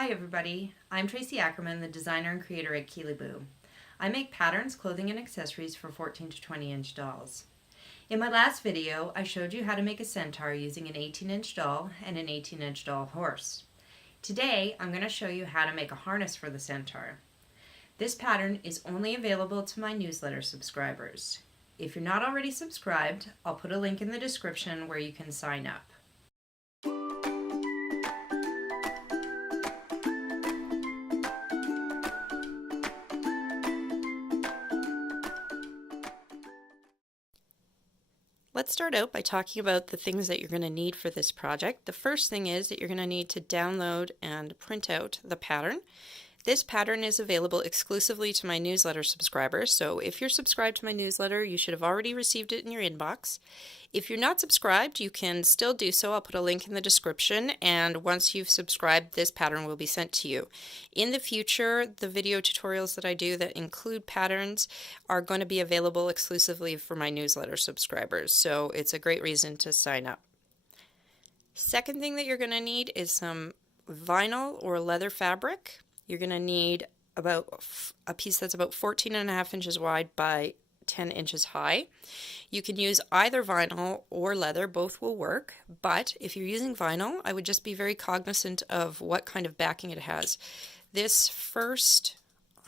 Hi everybody, I'm Tracy Ackerman, the designer and creator at KeLibu. I make patterns, clothing, and accessories for 14 to 20 inch dolls. In my last video, I showed you how to make a centaur using an 18-inch doll and an 18-inch doll horse. Today, I'm going to show you how to make a harness for the centaur. This pattern is only available to my newsletter subscribers. If you're not already subscribed, I'll put a link in the description where you can sign up. Let's start out by talking about the things that you're going to need for this project. The first thing is that you're going to need to download and print out the pattern. This pattern is available exclusively to my newsletter subscribers, so if you're subscribed to my newsletter, you should have already received it in your inbox. If you're not subscribed, you can still do so. I'll put a link in the description, and once you've subscribed, this pattern will be sent to you. In the future, the video tutorials that I do that include patterns are going to be available exclusively for my newsletter subscribers, so it's a great reason to sign up. Second thing that you're going to need is some vinyl or leather fabric. You're going to need about a piece that's about 14.5 inches wide by 10 inches high. You can use either vinyl or leather, both will work, but if you're using vinyl, I would just be very cognizant of what kind of backing it has. This first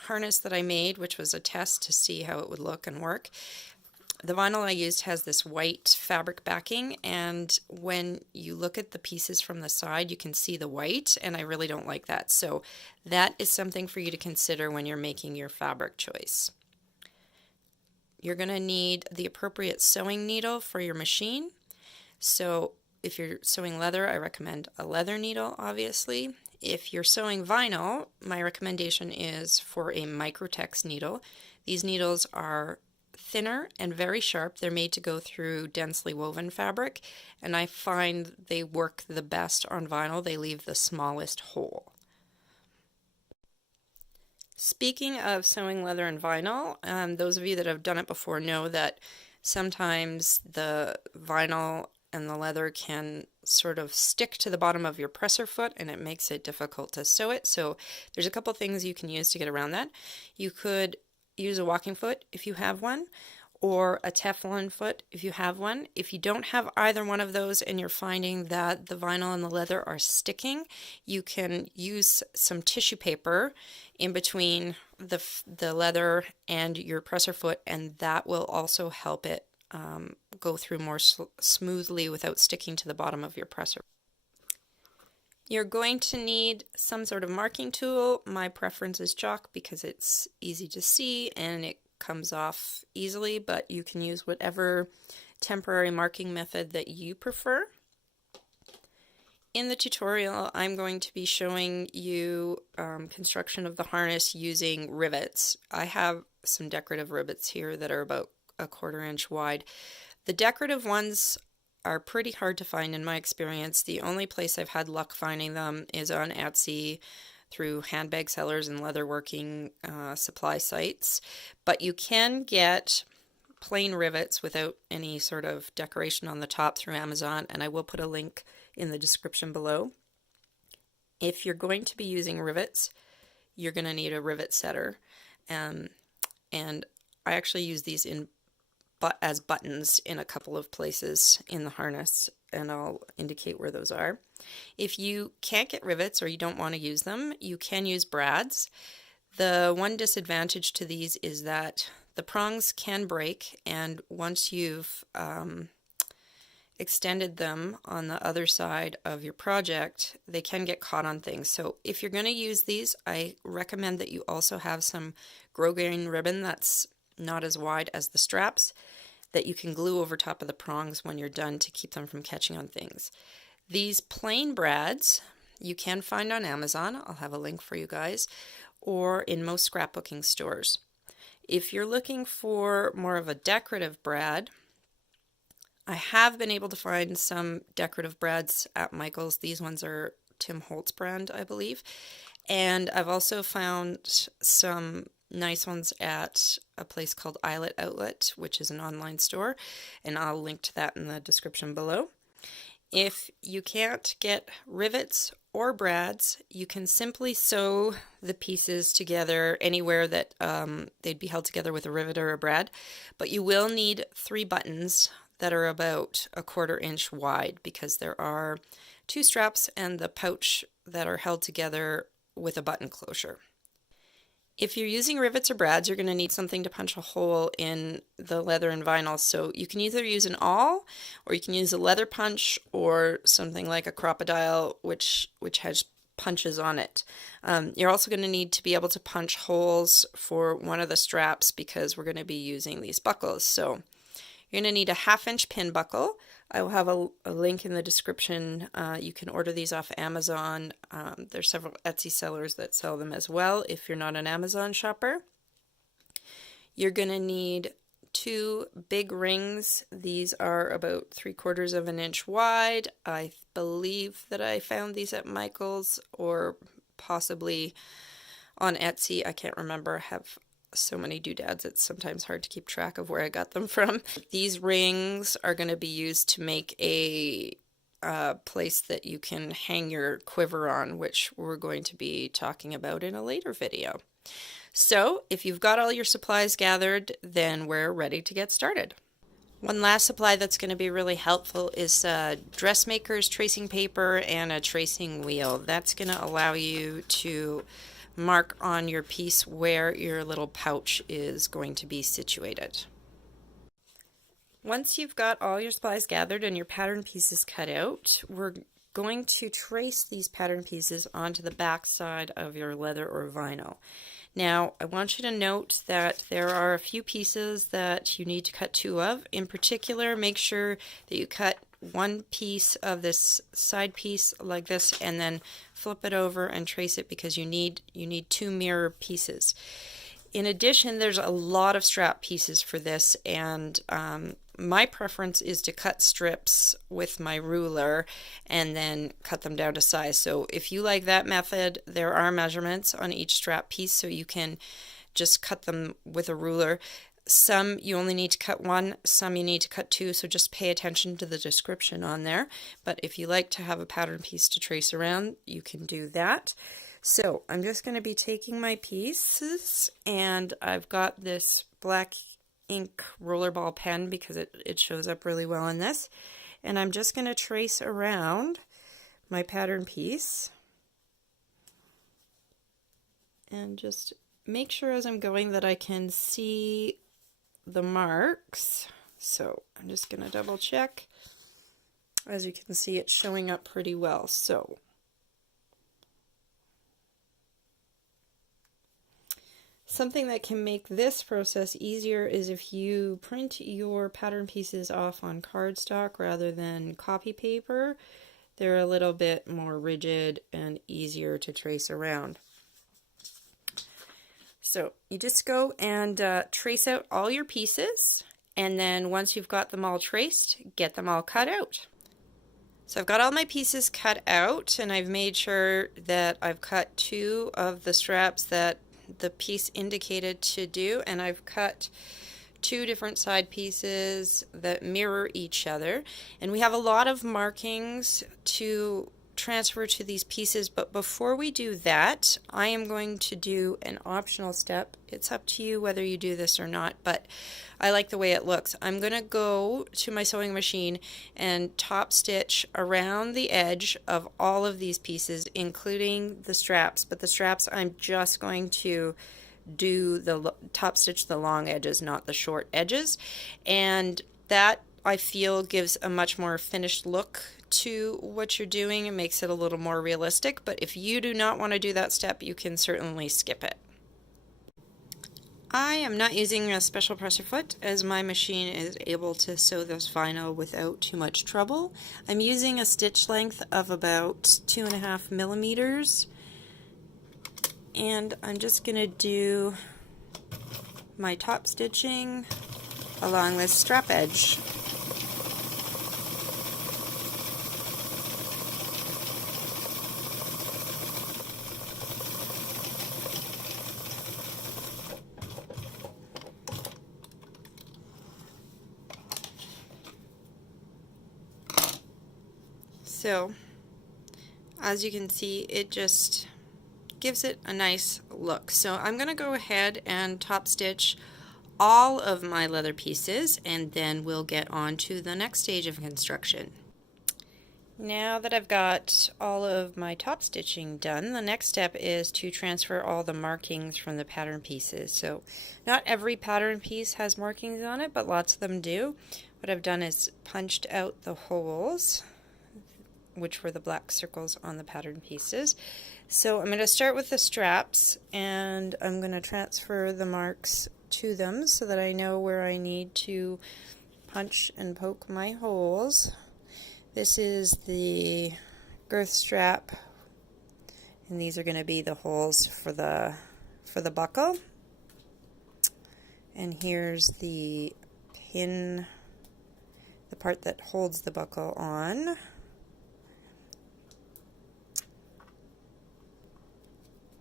harness that I made, which was a test to see how it would look and work, the vinyl I used has this white fabric backing, and when you look at the pieces from the side, you can see the white, and I really don't like that. So that is something for you to consider when you're making your fabric choice. You're going to need the appropriate sewing needle for your machine. So if you're sewing leather, I recommend a leather needle, obviously. If you're sewing vinyl, my recommendation is for a Microtex needle. These needles are thinner and very sharp. They're made to go through densely woven fabric, and I find they work the best on vinyl. They leave the smallest hole. Speaking of sewing leather and vinyl, those of you that have done it before know that sometimes the vinyl and the leather can sort of stick to the bottom of your presser foot, and it makes it difficult to sew it. So there's a couple things you can use to get around that. You could use a walking foot if you have one, or a Teflon foot if you have one. If you don't have either one of those and you're finding that the vinyl and the leather are sticking, you can use some tissue paper in between the leather and your presser foot, and that will also help it go through more smoothly without sticking to the bottom of your presser. You're going to need some sort of marking tool. My preference is chalk because it's easy to see and it comes off easily, but you can use whatever temporary marking method that you prefer. In the tutorial, I'm going to be showing you construction of the harness using rivets. I have some decorative rivets here that are about 1/4 inch wide. The decorative ones are pretty hard to find in my experience. The only place I've had luck finding them is on Etsy through handbag sellers and leatherworking supply sites. But you can get plain rivets without any sort of decoration on the top through Amazon, and I will put a link in the description below. If you're going to be using rivets, you're going to need a rivet setter. And I actually use these as buttons in a couple of places in the harness, and I'll indicate where those are. If you can't get rivets or you don't want to use them, you can use brads. The one disadvantage to these is that the prongs can break, and once you've extended them on the other side of your project, they can get caught on things. So if you're going to use these, I recommend that you also have some grosgrain ribbon that's not as wide as the straps that you can glue over top of the prongs when you're done to keep them from catching on things. These plain brads you can find on Amazon. I'll have a link for you guys, or in most scrapbooking stores. If you're looking for more of a decorative brad, I have been able to find some decorative brads at Michael's. These ones are Tim Holtz brand, I believe. And I've also found some nice ones at a place called Eyelet Outlet, which is an online store, and I'll link to that in the description below. If you can't get rivets or brads, you can simply sew the pieces together anywhere that they'd be held together with a rivet or a brad, but you will need 3 buttons that are about a 1/4 inch wide because there are 2 straps and the pouch that are held together with a button closure. If you're using rivets or brads, you're going to need something to punch a hole in the leather and vinyl. So you can either use an awl, or you can use a leather punch, or something like a crocodile, which has punches on it. You're also going to need to be able to punch holes for one of the straps because we're going to be using these buckles. So you're going to need a 1/2 inch pin buckle. I will have a link in the description. You can order these off Amazon. There's several Etsy sellers that sell them as well if you're not an Amazon shopper. You're going to need 2 big rings. These are about 3/4 of an inch wide. I believe that I found these at Michael's or possibly on Etsy. I can't remember. I have so many doodads, it's sometimes hard to keep track of where I got them from. These rings are going to be used to make a place that you can hang your quiver on, which we're going to be talking about in a later video. So if you've got all your supplies gathered, then we're ready to get started. One last supply that's going to be really helpful is dressmaker's tracing paper and a tracing wheel. That's going to allow you to mark on your piece where your little pouch is going to be situated. Once you've got all your supplies gathered and your pattern pieces cut out, we're going to trace these pattern pieces onto the back side of your leather or vinyl. Now, I want you to note that there are a few pieces that you need to cut 2 of. In particular, make sure that you cut 1 piece of this side piece like this and then flip it over and trace it because you need 2 mirror pieces. In addition, there's a lot of strap pieces for this, and my preference is to cut strips with my ruler and then cut them down to size. So if you like that method, there are measurements on each strap piece, so you can just cut them with a ruler. Some you only need to cut 1, some you need to cut 2, so just pay attention to the description on there. But if you like to have a pattern piece to trace around, you can do that. So I'm just going to be taking my pieces, and I've got this black ink rollerball pen because it shows up really well in this, and I'm just going to trace around my pattern piece and just make sure as I'm going that I can see the marks. So I'm just going to double check. As you can see, it's showing up pretty well. So something that can make this process easier is if you print your pattern pieces off on cardstock rather than copy paper. They're a little bit more rigid and easier to trace around. So you just go and trace out all your pieces, and then once you've got them all traced, get them all cut out. So I've got all my pieces cut out, and I've made sure that I've cut 2 of the straps that the piece indicated to do, and I've cut 2 different side pieces that mirror each other. And we have a lot of markings to transfer to these pieces, but before we do that, I am going to do an optional step. It's up to you whether you do this or not, but I like the way it looks. I'm going to go to my sewing machine and top stitch around the edge of all of these pieces, including the straps, but the straps I'm just going to do the top stitch the long edges, not the short edges, and that I feel gives a much more finished look to what you're doing. It makes it a little more realistic, but if you do not want to do that step, you can certainly skip it. I am not using a special presser foot as my machine is able to sew this vinyl without too much trouble. I'm using a stitch length of about 2.5 millimeters, and I'm just going to do my top stitching along this strap edge. So as you can see, it just gives it a nice look. So I'm going to go ahead and top stitch all of my leather pieces, and then we'll get on to the next stage of construction. Now that I've got all of my top stitching done, the next step is to transfer all the markings from the pattern pieces. So not every pattern piece has markings on it, but lots of them do. What I've done is punched out the holes, which were the black circles on the pattern pieces. So I'm going to start with the straps, and I'm going to transfer the marks to them so that I know where I need to punch and poke my holes. This is the girth strap, and these are going to be the holes for the buckle. And here's the pin, the part that holds the buckle on.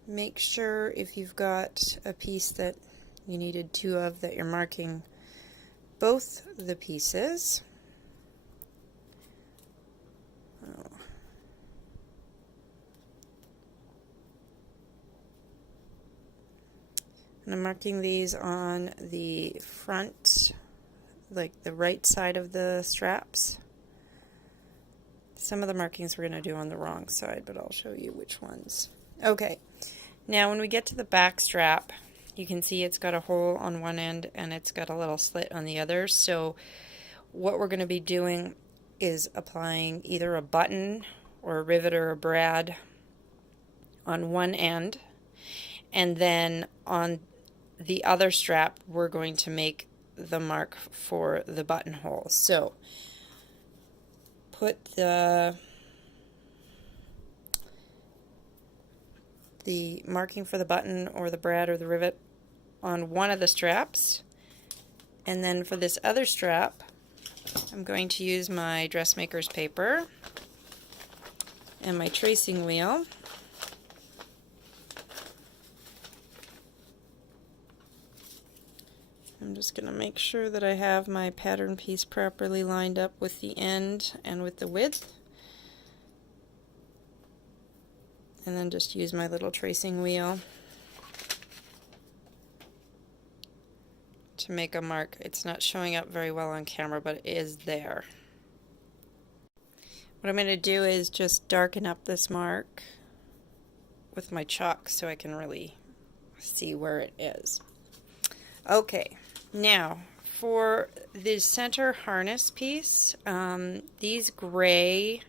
Make sure if you've got a piece that you needed two of that you're marking both the pieces. And I'm marking these on the front, like the right side of the straps. Some of the markings we're going to do on the wrong side, but I'll show you which ones. Okay, now when we get to the back strap, you can see it's got a hole on one end and it's got a little slit on the other. So what we're going to be doing is applying either a button or a rivet or a brad on one end, and then on the other strap we're going to make the mark for the buttonhole. So put the marking for the button or the brad or the rivet on one of the straps, and then for this other strap I'm going to use my dressmaker's paper and my tracing wheel. I'm just going to make sure that I have my pattern piece properly lined up with the end and with the width. And then just use my little tracing wheel to make a mark. It's not showing up very well on camera, but it is there. What I'm going to do is just darken up this mark with my chalk so I can really see where it is. Okay, now for the center harness piece, these gray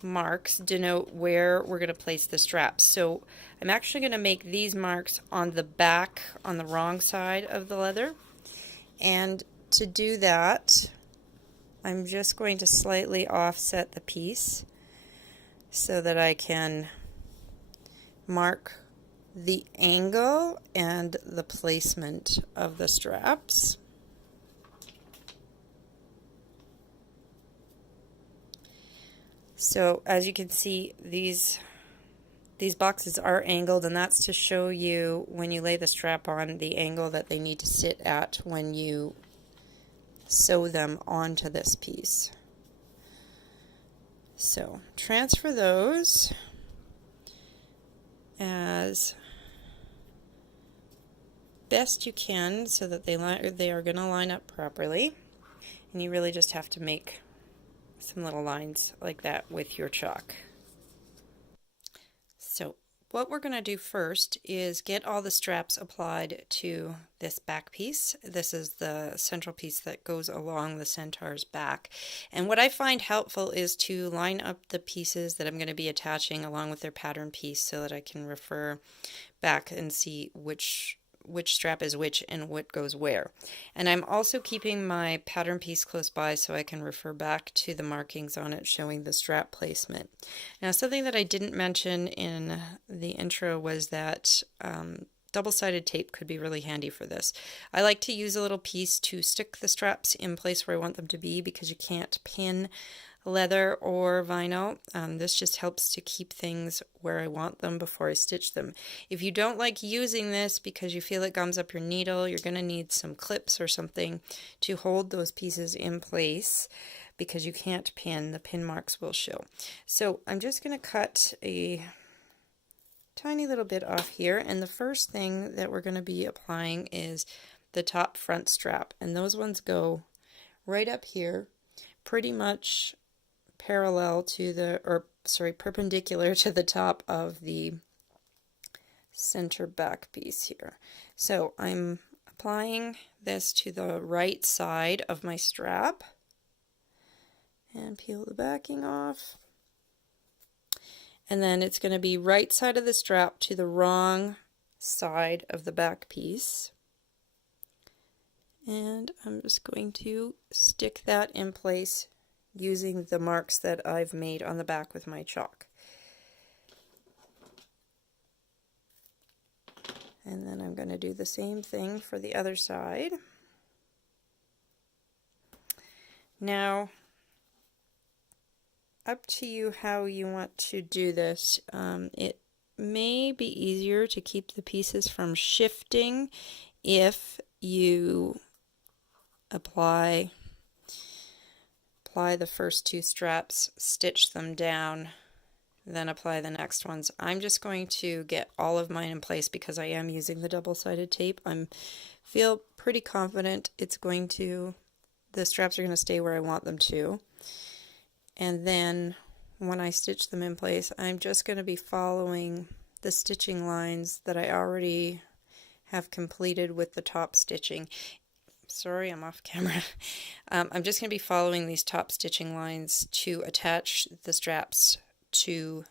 marks denote where we're going to place the straps. So I'm actually going to make these marks on the back, on the wrong side of the leather. And to do that, I'm just going to slightly offset the piece so that I can mark the angle and the placement of the straps. So as you can see, these boxes are angled, and that's to show you when you lay the strap on the angle that they need to sit at when you sew them onto this piece. So transfer those as best you can so that they are going to line up properly, and you really just have to make some little lines like that with your chalk. So what we're going to do first is get all the straps applied to this back piece. This is the central piece that goes along the Centaur's back. And what I find helpful is to line up the pieces that I'm going to be attaching along with their pattern piece so that I can refer back and see which strap is which and what goes where. And I'm also keeping my pattern piece close by so I can refer back to the markings on it showing the strap placement. Now, something that I didn't mention in the intro was that double-sided tape could be really handy for this. I like to use a little piece to stick the straps in place where I want them to be because you can't pin leather or vinyl. This just helps to keep things where I want them before I stitch them. If you don't like using this because you feel it gums up your needle, you're going to need some clips or something to hold those pieces in place. because you can't pin, the pin marks will show. So I'm just going to cut a tiny little bit off here, and the first thing that we're going to be applying is the top front strap, and those ones go right up here, pretty much parallel to the, or sorry, perpendicular to the top of the center back piece here. So I'm applying this to the right side of my strap, and peel the backing off. And then it's going to be right side of the strap to the wrong side of the back piece. And I'm just going to stick that in place using the marks that I've made on the back with my chalk. And then I'm going to do the same thing for the other side. Now, up to you how you want to do this. It may be easier to keep the pieces from shifting if you apply the first two straps, stitch them down, then apply the next ones. I'm just going to get all of mine in place because I am using the double-sided tape. I feel pretty confident the straps are going to stay where I want them to. And then when I stitch them in place, I'm just going to be following the stitching lines that I already have completed with the top stitching. Sorry, I'm off camera. I'm just going to be following these top stitching lines to attach the straps to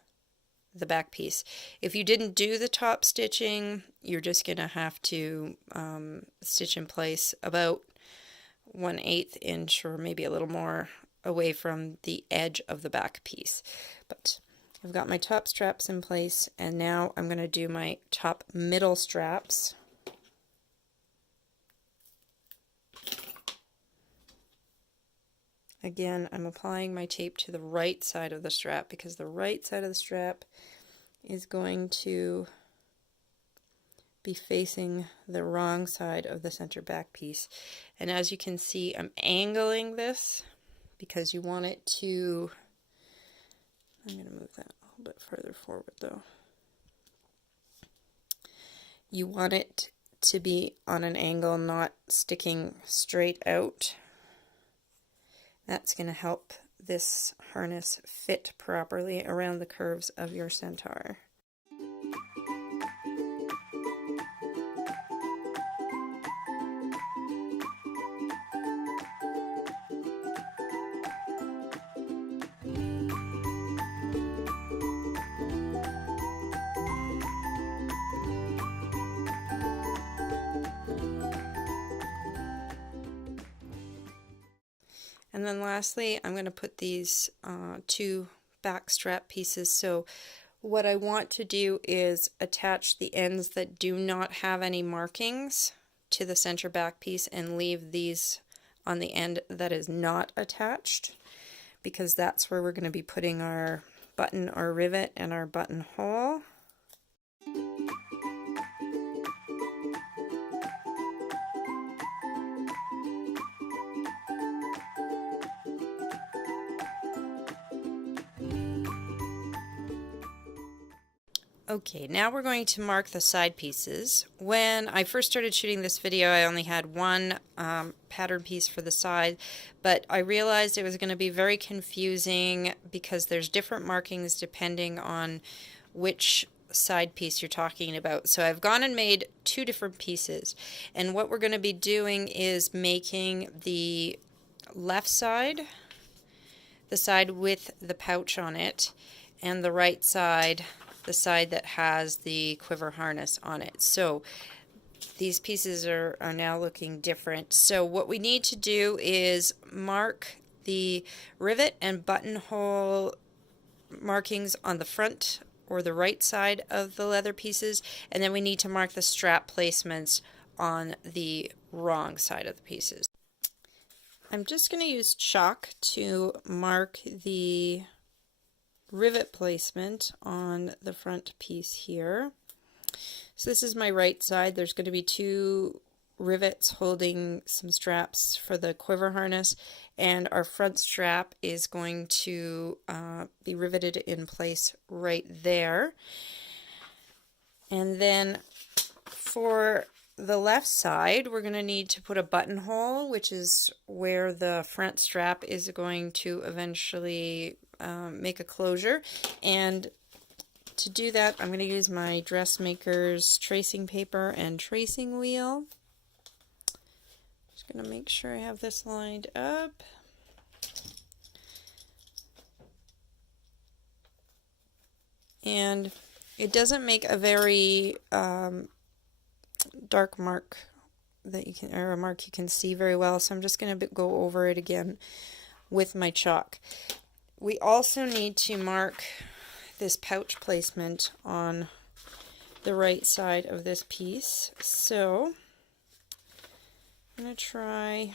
the back piece. If you didn't do the top stitching, you're just going to have to stitch in place about 1/8 inch or maybe a little more away from the edge of the back piece. But I've got my top straps in place, and now I'm going to do my top middle straps. Again, I'm applying my tape to the right side of the strap because the right side of the strap is going to be facing the wrong side of the center back piece. And as you can see, I'm angling this because you want it to, I'm going to move that a little bit further forward though. You want it to be on an angle, not sticking straight out. That's going to help this harness fit properly around the curves of your Centaur. And then lastly, I'm going to put these two back strap pieces. So what I want to do is attach the ends that do not have any markings to the center back piece and leave these on the end that is not attached, because that's where we're going to be putting our button or rivet and our buttonhole. Okay, now we're going to mark the side pieces. When I first started shooting this video, I only had one pattern piece for the side, but I realized it was going to be very confusing because there's different markings depending on which side piece you're talking about. So I've gone and made two different pieces, and what we're going to be doing is making the left side, the side with the pouch on it, and the right side, the side that has the quiver harness on it. So these pieces are now looking different. So what we need to do is mark the rivet and buttonhole markings on the front or the right side of the leather pieces, and then we need to mark the strap placements on the wrong side of the pieces. I'm just going to use chalk to mark the rivet placement on the front piece here. So this is my right side. There's going to be two rivets holding some straps for the quiver harness, and our front strap is going to be riveted in place right there. And then for the left side, we're going to need to put a buttonhole, which is where the front strap is going to eventually make a closure. And to do that, I'm going to use my dressmaker's tracing paper and tracing wheel. Just going to make sure I have this lined up. And it doesn't make a very dark mark that you can, or a mark you can see very well, so I'm just going to go over it again with my chalk. We also need to mark this pouch placement on the right side of this piece. So I'm going to try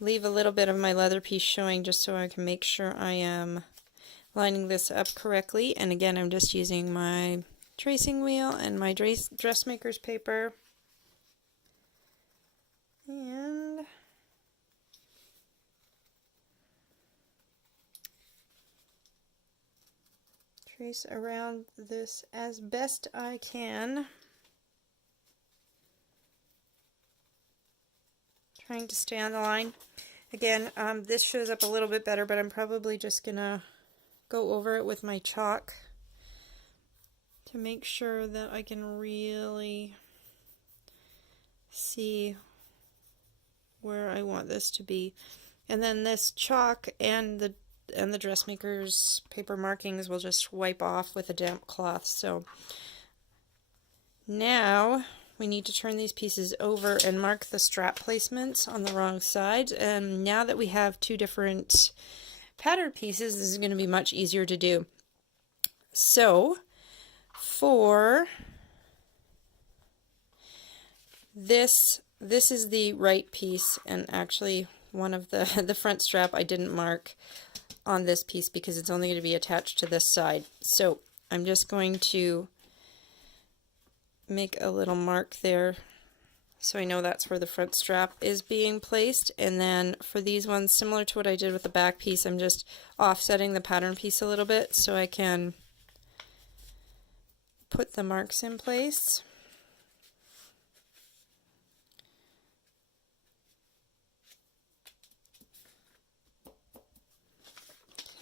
leave a little bit of my leather piece showing just so I can make sure I am lining this up correctly. And again, I'm just using my tracing wheel and my dressmaker's paper. And trace around this as best I can. Trying to stay on the line. Again, this shows up a little bit better, but I'm probably just gonna go over it with my chalk to make sure that I can really see where I want this to be. And then this chalk and the dressmaker's paper markings will just wipe off with a damp cloth. So now we need to turn these pieces over and mark the strap placements on the wrong side. And now that we have two different pattern pieces, this is going to be much easier to do. So for this is the right piece, and actually one of the front strap I didn't mark on this piece because it's only going to be attached to this side. So I'm just going to make a little mark there so I know that's where the front strap is being placed. And then for these ones, similar to what I did with the back piece, I'm just offsetting the pattern piece a little bit so I can put the marks in place.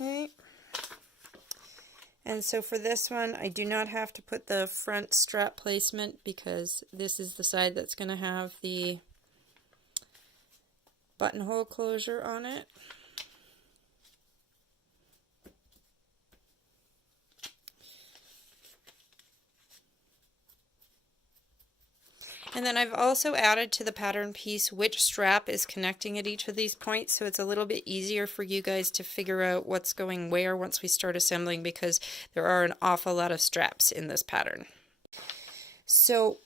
Okay. And so for this one, I do not have to put the front strap placement because this is the side that's going to have the buttonhole closure on it. And then I've also added to the pattern piece which strap is connecting at each of these points, so it's a little bit easier for you guys to figure out what's going where once we start assembling, because there are an awful lot of straps in this pattern. So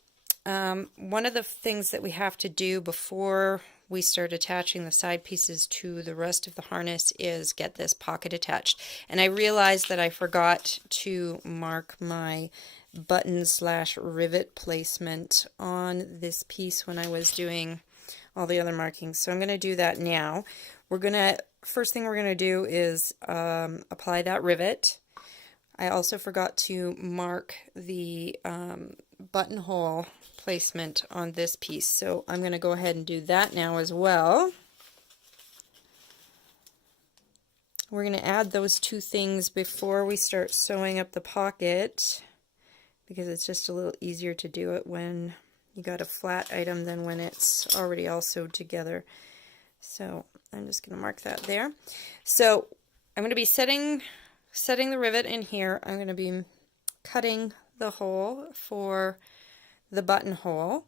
one of the things that we have to do before we start attaching the side pieces to the rest of the harness is get this pocket attached. And I realized that I forgot to mark my button/rivet placement on this piece when I was doing all the other markings. So I'm going to do that now. First thing we're going to do is apply that rivet. I also forgot to mark the buttonhole placement on this piece, so I'm going to go ahead and do that now as well. We're going to add those two things before we start sewing up the pocket, because it's just a little easier to do it when you got a flat item than when it's already all sewed together. So I'm just going to mark that there. So I'm going to be setting the rivet in here. I'm going to be cutting the hole for the buttonhole.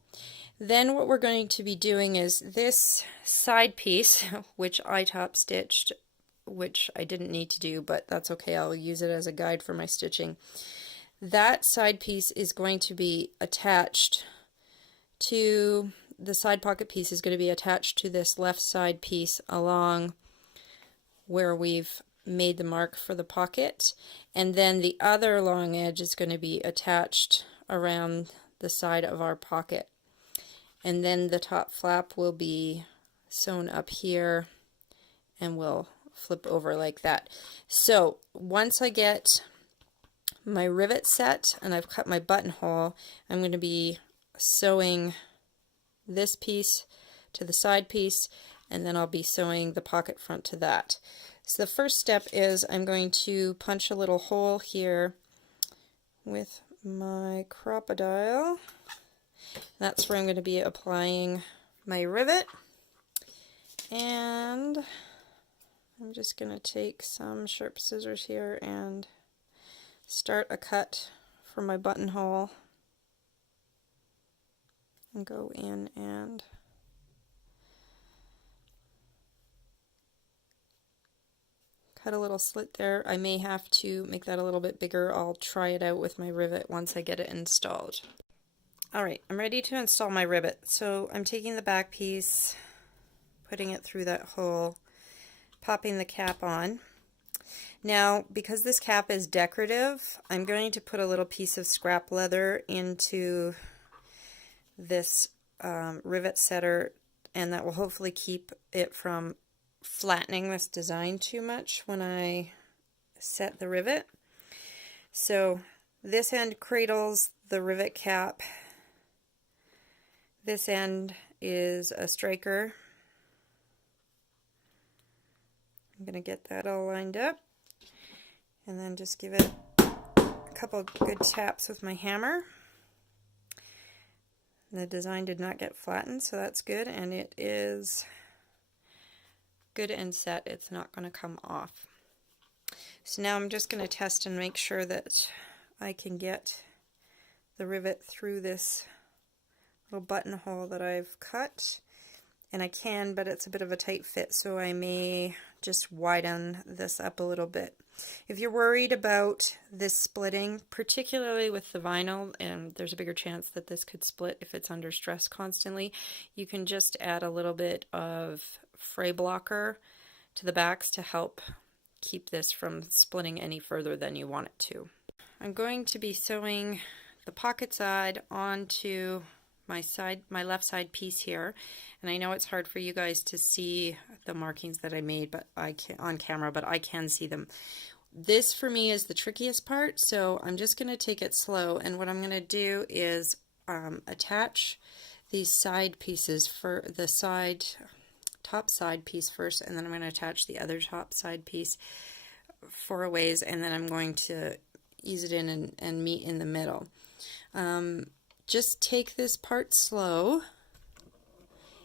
Then what we're going to be doing is this side piece, which I top stitched, which I didn't need to do, but that's okay. I'll use it as a guide for my stitching. That side piece is going to be attached to, the side pocket piece is going to be attached to this left side piece along where we've made the mark for the pocket, and then the other long edge is going to be attached around the side of our pocket. and then the top flap will be sewn up here and will flip over like that. So once I get my rivet set and I've cut my buttonhole, I'm going to be sewing this piece to the side piece, and then I'll be sewing the pocket front to that. So the first step is I'm going to punch a little hole here with my crocodile. That's where I'm going to be applying my rivet, and I'm just going to take some sharp scissors here and start a cut for my buttonhole and go in and cut a little slit there. I may have to make that a little bit bigger. I'll try it out with my rivet once I get it installed. Alright, I'm ready to install my rivet. So I'm taking the back piece, putting it through that hole, popping the cap on. Now, because this cap is decorative, I'm going to put a little piece of scrap leather into this rivet setter, and that will hopefully keep it from flattening this design too much when I set the rivet. So this end cradles the rivet cap. This end is a striker. I'm going to get that all lined up and then just give it a couple good taps with my hammer. The design did not get flattened, so that's good, and it is good and set. It's not going to come off. So now I'm just going to test and make sure that I can get the rivet through this little buttonhole that I've cut. And I can, but it's a bit of a tight fit, so I may just widen this up a little bit. If you're worried about this splitting, particularly with the vinyl, and there's a bigger chance that this could split if it's under stress constantly, you can just add a little bit of fray blocker to the backs to help keep this from splitting any further than you want it to. I'm going to be sewing the pocket side onto my left side piece here, and I know it's hard for you guys to see the markings that I made on camera, but I can see them. This for me is the trickiest part, so I'm just going to take it slow, and what I'm going to do is attach these side pieces for the top side piece first, and then I'm going to attach the other top side piece 4 ways, and then I'm going to ease it in and meet in the middle. Just take this part slow.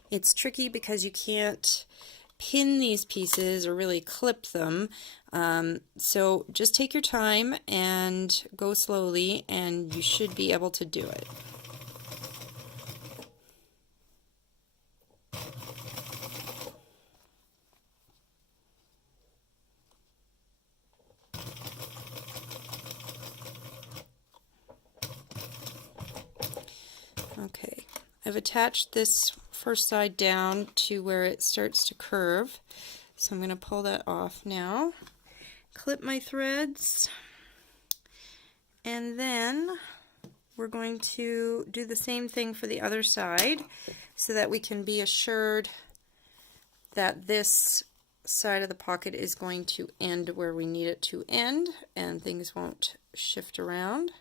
It's tricky because you can't pin these pieces or really clip them, so just take your time and go slowly, and you should be able to do it. Okay, I've attached this first side down to where it starts to curve, so I'm going to pull that off now, clip my threads, and then we're going to do the same thing for the other side so that we can be assured that this side of the pocket is going to end where we need it to end and things won't shift around.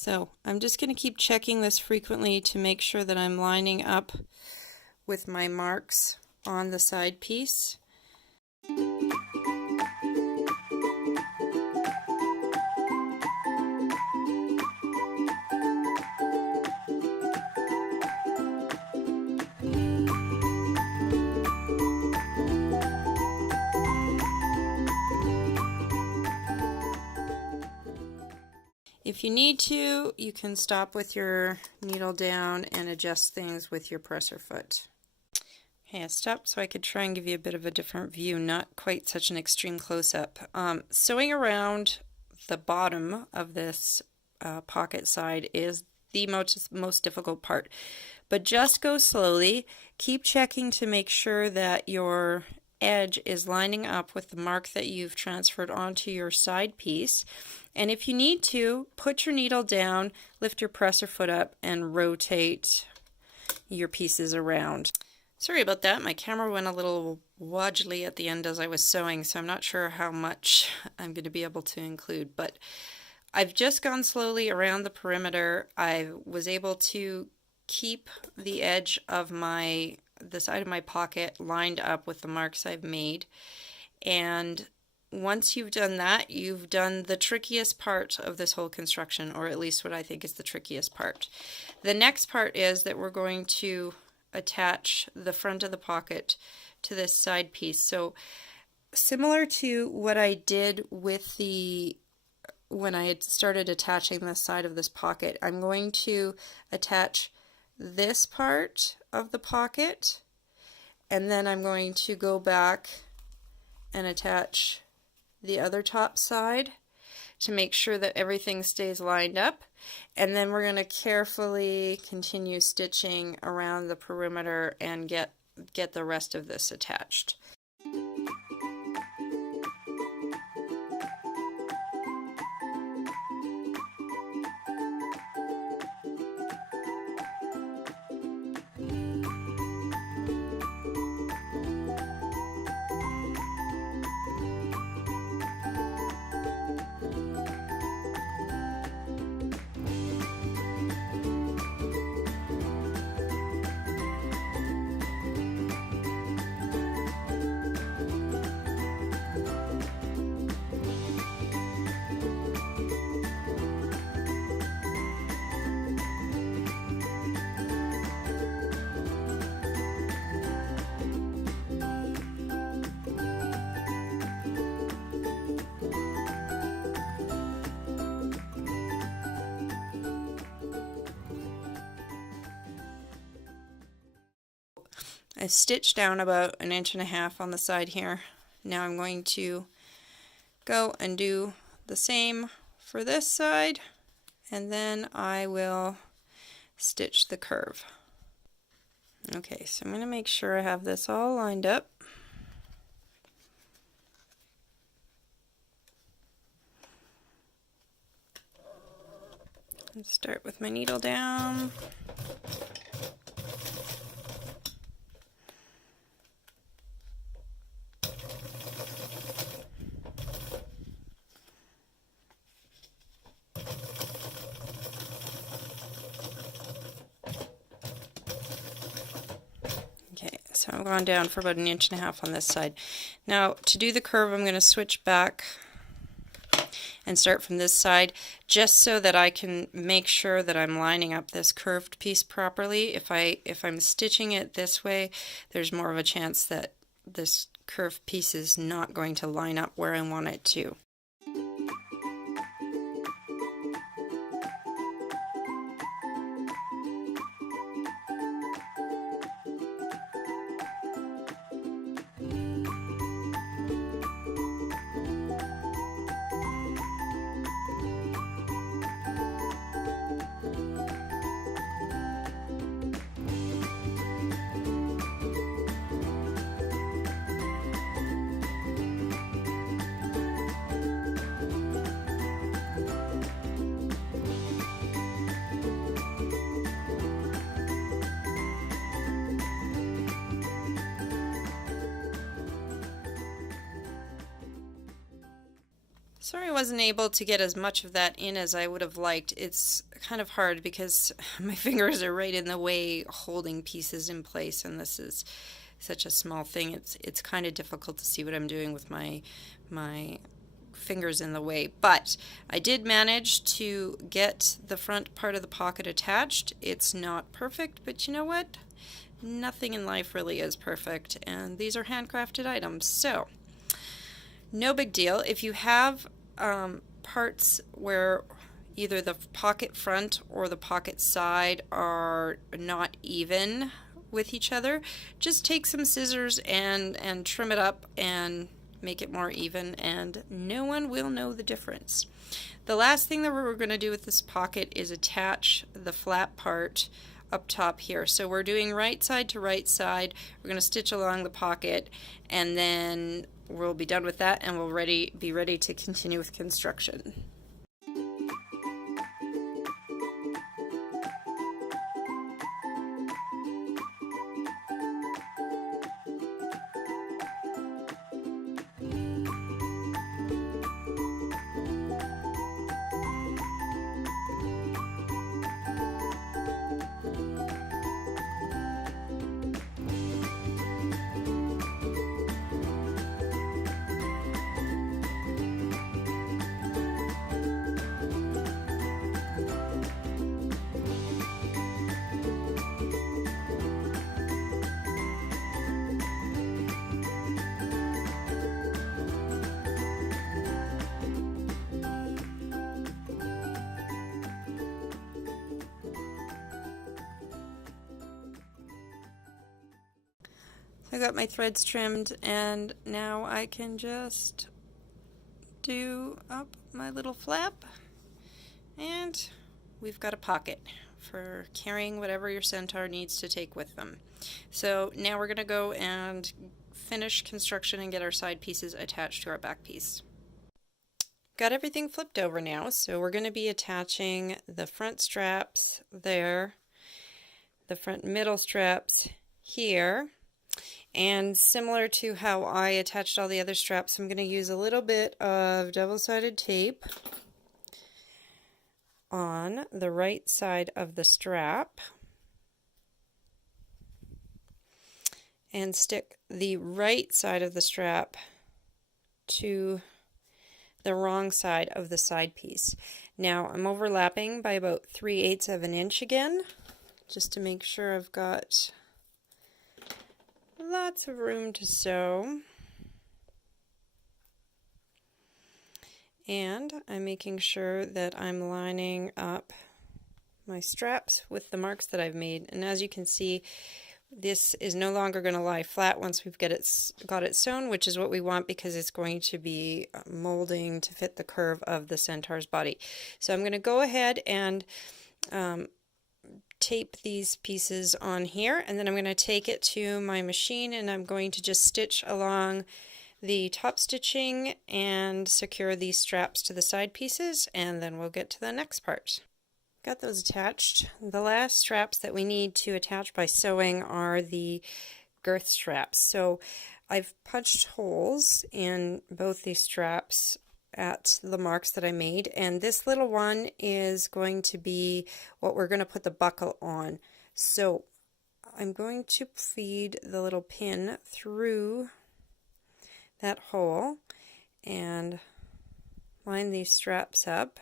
So I'm just going to keep checking this frequently to make sure that I'm lining up with my marks on the side piece. If you need to, you can stop with your needle down and adjust things with your presser foot. Okay, I stopped so I could try and give you a bit of a different view, not quite such an extreme close-up. Sewing around the bottom of this pocket side is the most difficult part, but just go slowly. Keep checking to make sure that your edge is lining up with the mark that you've transferred onto your side piece. And if you need to, put your needle down, lift your presser foot up, and rotate your pieces around. Sorry about that, my camera went a little wodgily at the end as I was sewing, so I'm not sure how much I'm going to be able to include, but I've just gone slowly around the perimeter. I was able to keep the edge of the side of my pocket lined up with the marks I've made, and once you've done that, you've done the trickiest part of this whole construction, or at least what I think is the trickiest part. The next part is that we're going to attach the front of the pocket to this side piece. So similar to what I did with when I had started attaching the side of this pocket, I'm going to attach this part of the pocket, and then I'm going to go back and attach the other top side to make sure that everything stays lined up, and then we're going to carefully continue stitching around the perimeter and get the rest of this attached. I've stitched down about 1.5 inches on the side here. Now I'm going to go and do the same for this side, and then I will stitch the curve. Okay, so I'm going to make sure I have this all lined up. Let's start with my needle down. So I'm going down for about 1.5 inches on this side. Now to do the curve, I'm going to switch back and start from this side, just so that I can make sure that I'm lining up this curved piece properly. If I'm stitching it this way, there's more of a chance that this curved piece is not going to line up where I want it to. Sorry I wasn't able to get as much of that in as I would have liked. It's kind of hard because my fingers are right in the way holding pieces in place, and this is such a small thing. It's kind of difficult to see what I'm doing with my fingers in the way. But I did manage to get the front part of the pocket attached. It's not perfect, but you know what? Nothing in life really is perfect, and these are handcrafted items, so no big deal. If you have parts where either the pocket front or the pocket side are not even with each other, just take some scissors and trim it up and make it more even, and no one will know the difference. The last thing that we're going to do with this pocket is attach the flap part up top here. So we're doing right side to right side. We're going to stitch along the pocket, and then we'll be done with that and we'll be ready to continue with construction. I got my threads trimmed, and now I can just do up my little flap, and we've got a pocket for carrying whatever your Centaur needs to take with them. So now we're going to go and finish construction and get our side pieces attached to our back piece. Got everything flipped over now, so we're going to be attaching the front straps there, the front middle straps here. And similar to how I attached all the other straps, I'm going to use a little bit of double-sided tape on the right side of the strap and stick the right side of the strap to the wrong side of the side piece. Now I'm overlapping by about 3/8 of an inch again, just to make sure I've got lots of room to sew. And I'm making sure that I'm lining up my straps with the marks that I've made. And as you can see, this is no longer going to lie flat once we've got it sewn, which is what we want because it's going to be molding to fit the curve of the Centaur's body. So I'm going to go ahead and tape these pieces on here, and then I'm going to take it to my machine and I'm going to just stitch along the top stitching and secure these straps to the side pieces, and then we'll get to the next part. Got those attached. The last straps that we need to attach by sewing are the girth straps. So I've punched holes in both these straps at the marks that I made, and this little one is going to be what we're going to put the buckle on. So I'm going to feed the little pin through that hole and line these straps up,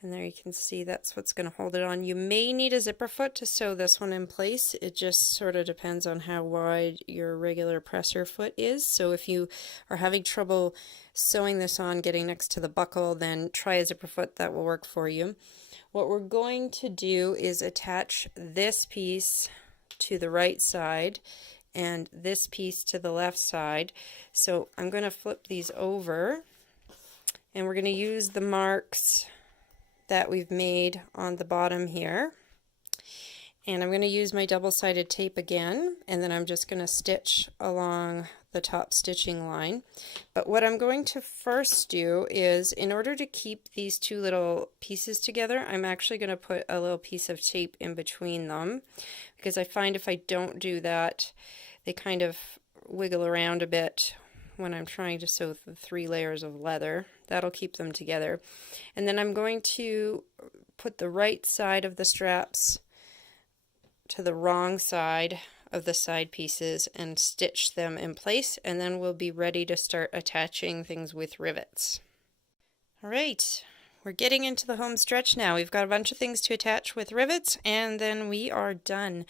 and there you can see that's what's going to hold it on. You may need a zipper foot to sew this one in place. It just sort of depends on how wide your regular presser foot is. So if you are having trouble sewing this on getting next to the buckle, then try a zipper foot. That will work for you. What we're going to do is attach this piece to the right side and this piece to the left side. So I'm going to flip these over, and we're going to use the marks that we've made on the bottom here, and I'm going to use my double-sided tape again, and then I'm just going to stitch along the top stitching line. But what I'm going to first do is, in order to keep these two little pieces together, I'm actually going to put a little piece of tape in between them, because I find if I don't do that, they kind of wiggle around a bit when I'm trying to sew the 3 layers of leather. That'll keep them together. And then I'm going to put the right side of the straps to the wrong side of the side pieces and stitch them in place, and then we'll be ready to start attaching things with rivets. Alright, we're getting into the home stretch now. We've got a bunch of things to attach with rivets, and then we are done.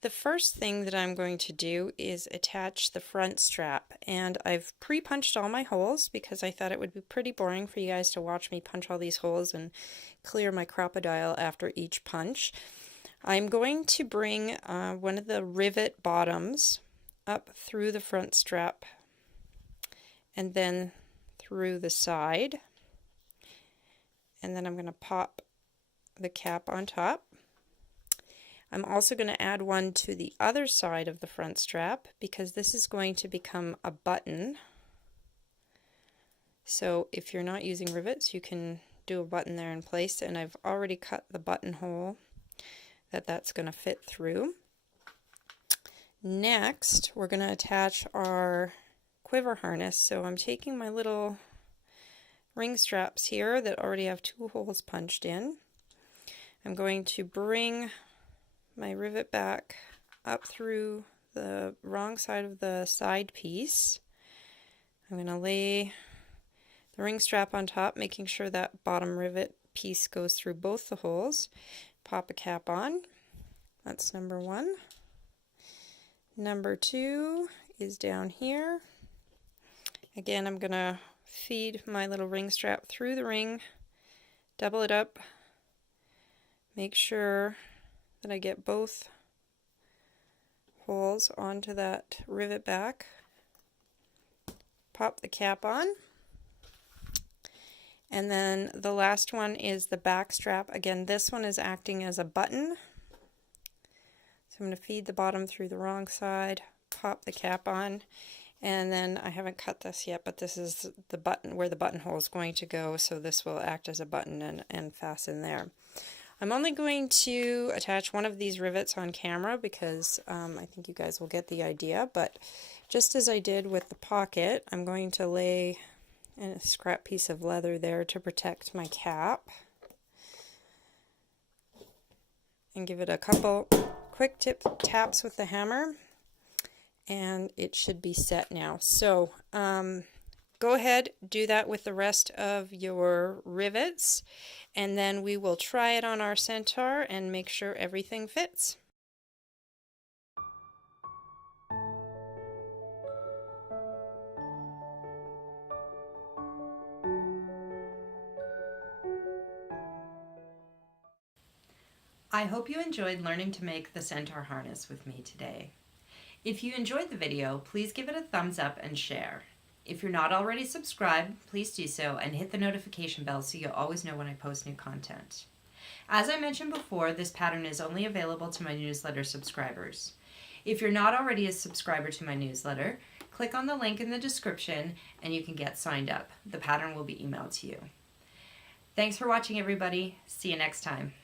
The first thing that I'm going to do is attach the front strap, and I've pre-punched all my holes because I thought it would be pretty boring for you guys to watch me punch all these holes and clear my crocodile after each punch. I'm going to bring one of the rivet bottoms up through the front strap and then through the side, and then I'm going to pop the cap on top. I'm also going to add one to the other side of the front strap because this is going to become a button. So if you're not using rivets, you can do a button there in place, and I've already cut the buttonhole that's going to fit through. Next, we're going to attach our quiver harness. So I'm taking my little ring straps here that already have 2 holes punched in. I'm going to bring my rivet back up through the wrong side of the side piece. I'm going to lay the ring strap on top, making sure that bottom rivet piece goes through both the holes. Pop a cap on. That's number 1. Number 2 is down here. Again, I'm going to feed my little ring strap through the ring, double it up, make sure that I get both holes onto that rivet back, pop the cap on, and then the last one is the back strap. Again, this one is acting as a button, so I'm going to feed the bottom through the wrong side, pop the cap on, and then I haven't cut this yet, but this is the button where the buttonhole is going to go, so this will act as a button and fasten there. I'm only going to attach one of these rivets on camera because I think you guys will get the idea, but just as I did with the pocket, I'm going to lay a scrap piece of leather there to protect my cap and give it a couple quick taps with the hammer, and it should be set now. So go ahead, do that with the rest of your rivets, and then we will try it on our Centaur and make sure everything fits. I hope you enjoyed learning to make the Centaur harness with me today. If you enjoyed the video, please give it a thumbs up and share. If you're not already subscribed, please do so and hit the notification bell so you'll always know when I post new content. As I mentioned before, this pattern is only available to my newsletter subscribers. If you're not already a subscriber to my newsletter, click on the link in the description and you can get signed up. The pattern will be emailed to you. Thanks for watching, everybody. See you next time.